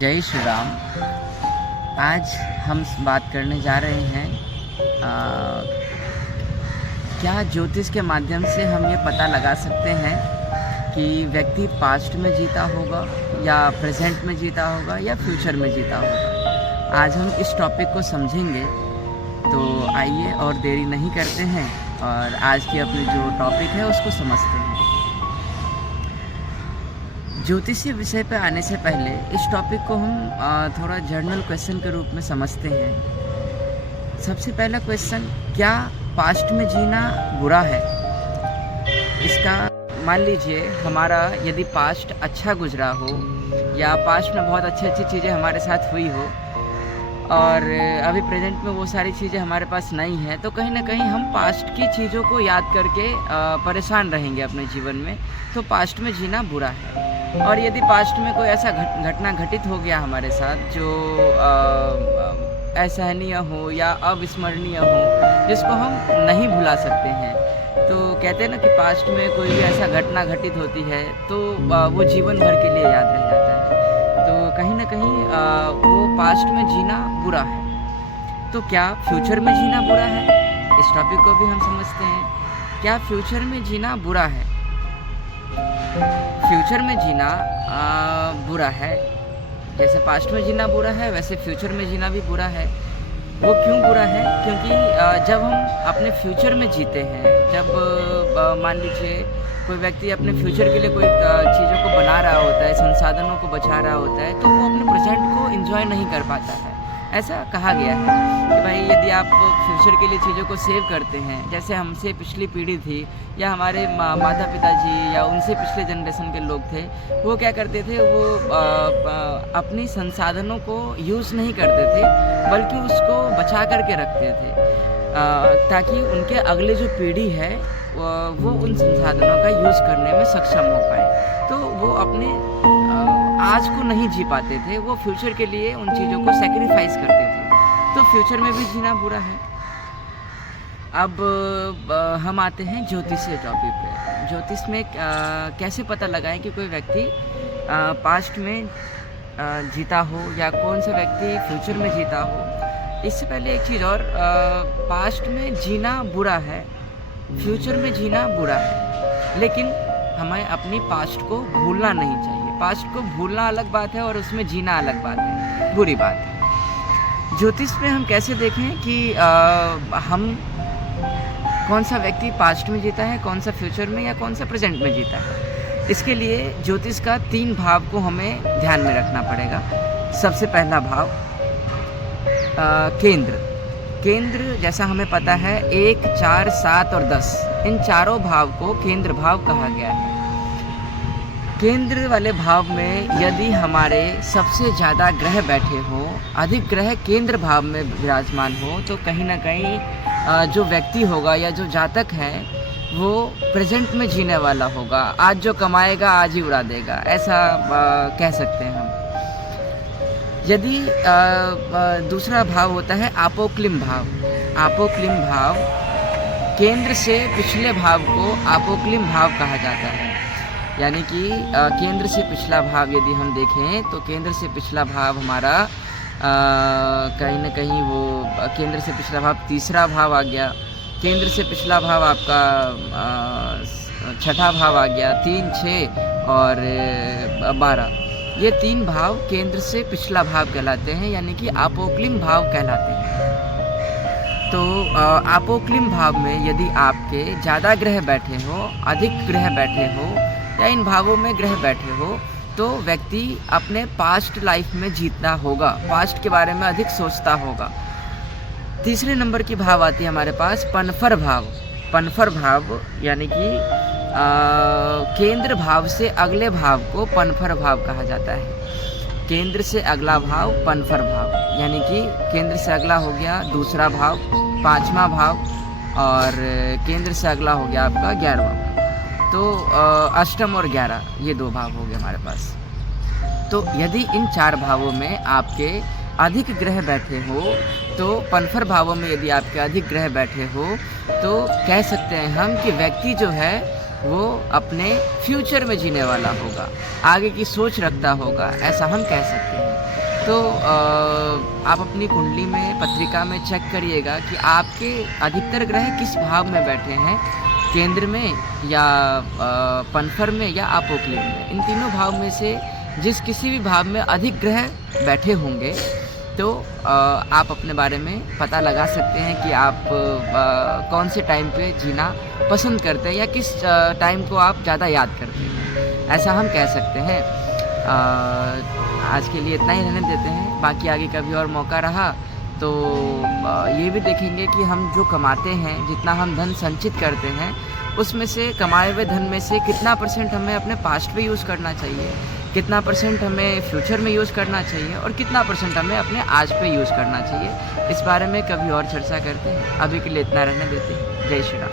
जय श्री राम। आज हम बात करने जा रहे हैं क्या ज्योतिष के माध्यम से हम ये पता लगा सकते हैं कि व्यक्ति पास्ट में जीता होगा या प्रेजेंट में जीता होगा या फ्यूचर में जीता होगा। आज हम इस टॉपिक को समझेंगे, तो आइए और देरी नहीं करते हैं और आज की अपनी जो टॉपिक है उसको समझते हैं। ज्योतिषीय विषय पर आने से पहले इस टॉपिक को हम थोड़ा जर्नल क्वेश्चन के रूप में समझते हैं। सबसे पहला क्वेश्चन, क्या पास्ट में जीना बुरा है? इसका मान लीजिए हमारा यदि पास्ट अच्छा गुजरा हो या पास्ट में बहुत अच्छी चीज़ें हमारे साथ हुई हो और अभी प्रेजेंट में वो सारी चीज़ें हमारे पास नहीं हैं, तो कहीं ना कहीं हम पास्ट की चीज़ों को याद करके परेशान रहेंगे अपने जीवन में। तो पास्ट में जीना बुरा है। और यदि पास्ट में कोई ऐसा घटना घटित हो गया हमारे साथ जो असहनीय हो या अविस्मरणीय हो, जिसको हम नहीं भुला सकते हैं, तो कहते हैं ना कि पास्ट में कोई भी ऐसा घटना घटित होती है तो वो जीवन भर के लिए याद रह जाता है। तो कहीं ना कहीं वो पास्ट में जीना बुरा है। तो क्या फ्यूचर में जीना बुरा है? इस टॉपिक को भी हम समझते हैं। क्या फ्यूचर में जीना बुरा है? फ्यूचर में जीना बुरा है। जैसे पास्ट में जीना बुरा है, वैसे फ्यूचर में जीना भी बुरा है। वो क्यों बुरा है? क्योंकि जब हम अपने फ्यूचर में जीते हैं, जब मान लीजिए कोई व्यक्ति अपने फ्यूचर के लिए कोई चीज़ों को बना रहा होता है, संसाधनों को बचा रहा होता है, तो वो अपने प्रेजेंट को एंजॉय नहीं कर पाता है। ऐसा कहा गया है कि भाई यदि आप फ्यूचर के लिए चीज़ों को सेव करते हैं, जैसे हमसे पिछली पीढ़ी थी या हमारे माता पिता जी या उनसे पिछले जनरेशन के लोग थे, वो क्या करते थे, वो अपनी संसाधनों को यूज़ नहीं करते थे बल्कि उसको बचा करके रखते थे ताकि उनके अगले जो पीढ़ी है वो उन संसाधनों का यूज़ करने में सक्षम हो पाए। तो वो अपने आज को नहीं जी पाते थे, वो फ्यूचर के लिए उन चीज़ों को सेक्रीफाइस करते थे। तो फ्यूचर में भी जीना बुरा है। अब हम आते हैं ज्योतिषीय टॉपिक पे। ज्योतिष में कैसे पता लगाएं कि कोई व्यक्ति पास्ट में जीता हो या कौन सा व्यक्ति फ्यूचर में जीता हो। इससे पहले एक चीज़ और, पास्ट में जीना बुरा है, फ्यूचर में जीना बुरा है, लेकिन हमें अपनी पास्ट को भूलना नहीं चाहिए। पास्ट को भूलना अलग बात है और उसमें जीना अलग बात है, बुरी बात है। ज्योतिष में हम कैसे देखें कि हम कौन सा व्यक्ति पास्ट में जीता है, कौन सा फ्यूचर में या कौन सा प्रेजेंट में जीता है? इसके लिए ज्योतिष का 3 भाव को हमें ध्यान में रखना पड़ेगा। सबसे पहला भाव केंद्र। केंद्र जैसा हमें पता है 1, 4, 7 और 10, इन चारों भाव को केंद्र भाव कहा गया है। केंद्र वाले भाव में यदि हमारे सबसे ज़्यादा ग्रह बैठे हो, अधिक ग्रह केंद्र भाव में विराजमान हो, तो कहीं ना कहीं जो व्यक्ति होगा या जो जातक है वो प्रेजेंट में जीने वाला होगा। आज जो कमाएगा आज ही उड़ा देगा, ऐसा कह सकते हैं हम। यदि दूसरा भाव होता है आपोक्लिम भाव। आपोक्लिम भाव, केंद्र से पिछले भाव को आपोक्लिम भाव कहा जाता है। यानी कि केंद्र से पिछला भाव यदि हम देखें तो केंद्र से पिछला भाव हमारा कहीं ना कहीं वो केंद्र से पिछला भाव तीसरा भाव आ गया। केंद्र से पिछला भाव आपका छठा भाव आ गया, 3, 6 और 12। ये 3 भाव केंद्र से पिछला भाव कहलाते हैं, यानी कि आपोक्लिम भाव कहलाते हैं। तो आपोक्लिम भाव में यदि आपके ज़्यादा ग्रह बैठे हो, अधिक ग्रह बैठे हो या इन भावों में ग्रह बैठे हो, तो व्यक्ति अपने पास्ट लाइफ में जीतना होगा, पास्ट के बारे में अधिक सोचता होगा। तीसरे नंबर की भाव आती है हमारे पास पनफर भाव। पनफर भाव यानी कि केंद्र भाव से अगले भाव को पनफर भाव कहा जाता है। केंद्र से अगला भाव पनफर भाव, यानी कि केंद्र से अगला हो गया दूसरा भाव, 5वां भाव, और केंद्र से अगला हो गया आपका 11वां भाव। तो अष्टम और 11 ये 2 भाव हो गए हमारे पास। तो यदि इन 4 भावों में आपके अधिक ग्रह बैठे हो, तो पनफर भावों में यदि आपके अधिक ग्रह बैठे हो, तो कह सकते हैं हम कि व्यक्ति जो है वो अपने फ्यूचर में जीने वाला होगा, आगे की सोच रखता होगा, ऐसा हम कह सकते हैं। तो आप अपनी कुंडली में, पत्रिका में चेक करिएगा कि आपके अधिकतर ग्रह किस भाव में बैठे हैं, केंद्र में या पनफर में या अपोक्लिप में। इन तीनों भाव में से जिस किसी भी भाव में अधिक ग्रह बैठे होंगे, तो आप अपने बारे में पता लगा सकते हैं कि आप कौन से टाइम पे जीना पसंद करते हैं या किस टाइम को आप ज़्यादा याद करते हैं, ऐसा हम कह सकते हैं। आज के लिए इतना ही रहने देते हैं, बाकी आगे कभी और मौका रहा तो ये भी देखेंगे कि हम जो कमाते हैं, जितना हम धन संचित करते हैं, उसमें से कमाए हुए धन में से कितना % हमें अपने पास्ट पे यूज़ करना चाहिए, कितना % हमें फ्यूचर में यूज़ करना चाहिए और कितना % हमें अपने आज पे यूज़ करना चाहिए। इस बारे में कभी और चर्चा करते हैं। अभी के लिए इतना रहने देते हैं। जय श्री राम।